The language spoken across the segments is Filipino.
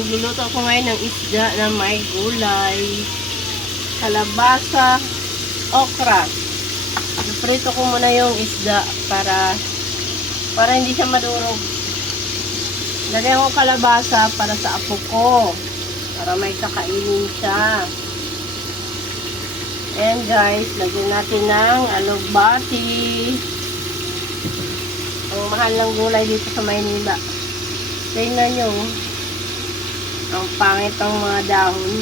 Magluluto ako ngayon ng isda na may gulay, kalabasa, okra. Prito ko muna yung isda para hindi siya madurog. Lagyan ko kalabasa para sa apo ko, para may kakainin siya. And guys, lagyan natin ng alugbati. Ang mahal ng gulay dito sa Maynila. Tingnan nyo, ang pangit ng mga dahon.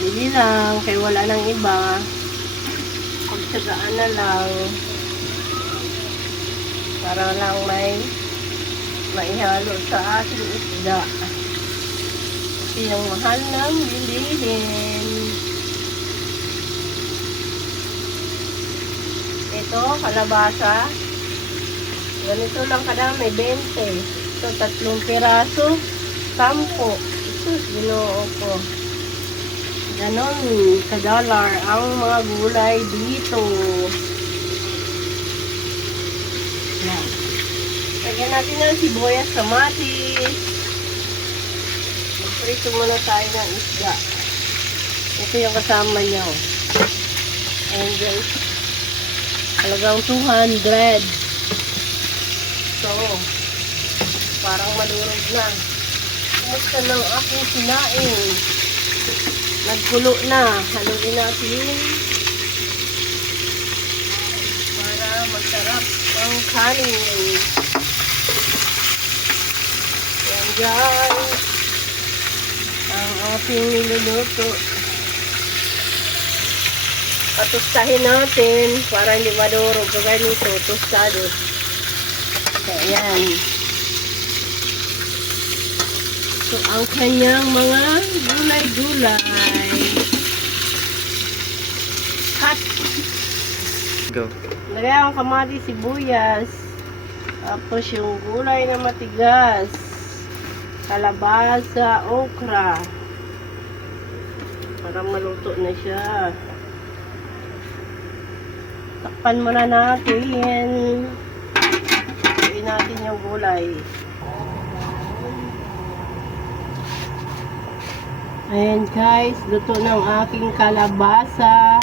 Bili lang, kaya wala nang iba. Pagsagaan na lang. Para lang may maihalo sa ating isda. Kasi yung mahal ng bilihin. Ito, kalabasa. Ganito lang kadami, 20. Ito, 3 piraso, 10. Ito, ginoo ko. Ganon, $1 ang mga gulay dito. Yan. Lagyan natin ng sibuyas, kamatis. Magprito muna tayo ng isda. Ito yung kasama niya. And guys, talagang 200. So, parang madurog na. Kumusta ng aking sinain? Nagkulo na. Haluin natin para masarap ang kanin. Yan guys, ang ating niluluto. Patustahin natin para hindi madurog. Kagaya nito, tostado. Ayan. So, ang kanyang mga gulay-gulay. Cut! Go. Lagay akong kamatis, sibuyas. Tapos yung gulay na matigas. Kalabasa, okra. Para maluto na siya. Takpan muna natin. Takpan natin yung gulay. Ayan guys, luto ng aking kalabasa.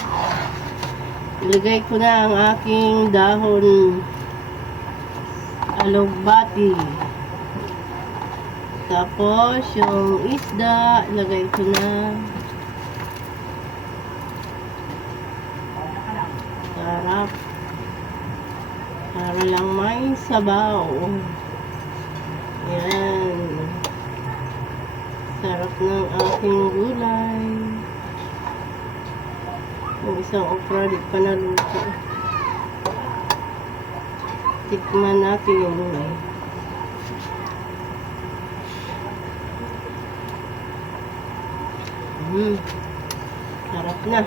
Ilagay ko na ang aking dahon alugbati. Tapos yung isda, ilagay ko na. Sarap. Para lang may sabaw. Ayan. Sarap ng aking gulay. Yung isang okra di pa naluto. Tikman natin. Sarap na.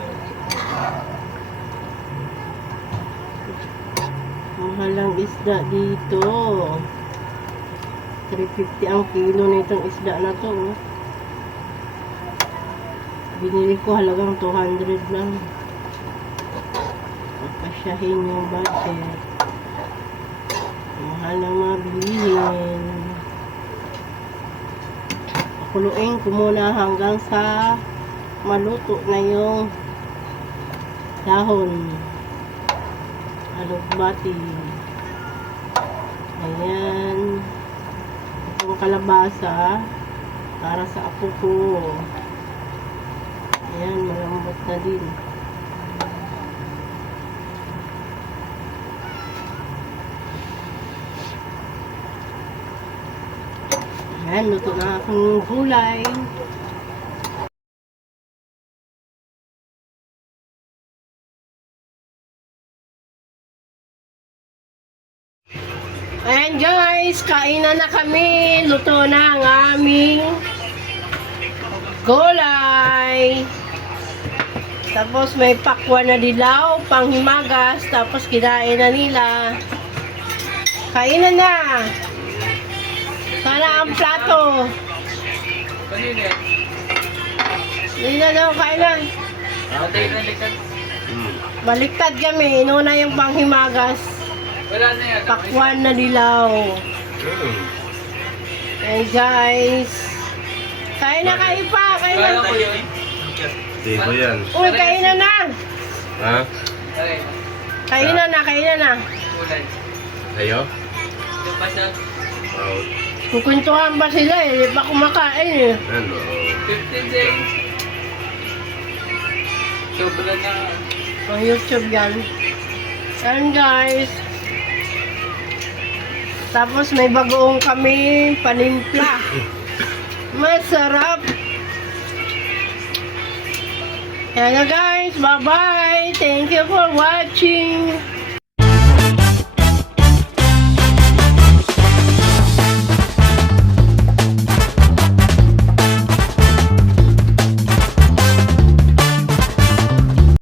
Mahal ang isda dito. 350 ang kilo nitong isda na to. Binili ko halagang 200 lang. Papasyahin yung budget. Mahal ng mga bilihin. Pakuluin ko muna hanggang sa maluto na yung dahon alugbati. Ayan. Itong kalabasa para sa apo ko. Ayan, malambot na din. Ayan, luto na akong gulay. Ayan guys, kainan na kami. Luto na ang aming gulay. Tapos may pakwan na dilaw, panghimagas. Tapos kinain na nila. Kainan na. Sana ang plato. Hindi na daw kainan. Baliktad kami. Inuna yung panghimagas. Pakwan na dilaw. Hey guys. Kain na kayo pa. Kain na. Hindi ko yan. Uy, kain na na. Ha? Kain na na, kain na na. Ayo? Wow. Kukwentuhan ba sila eh? Hindi pa kumakain eh. Ano? 15 days. Sobra na. Ang YouTube yan. Ayan guys. Tapos may bagoong kami panimpla. Masarap. Ayan na guys. Bye-bye. Thank you for watching.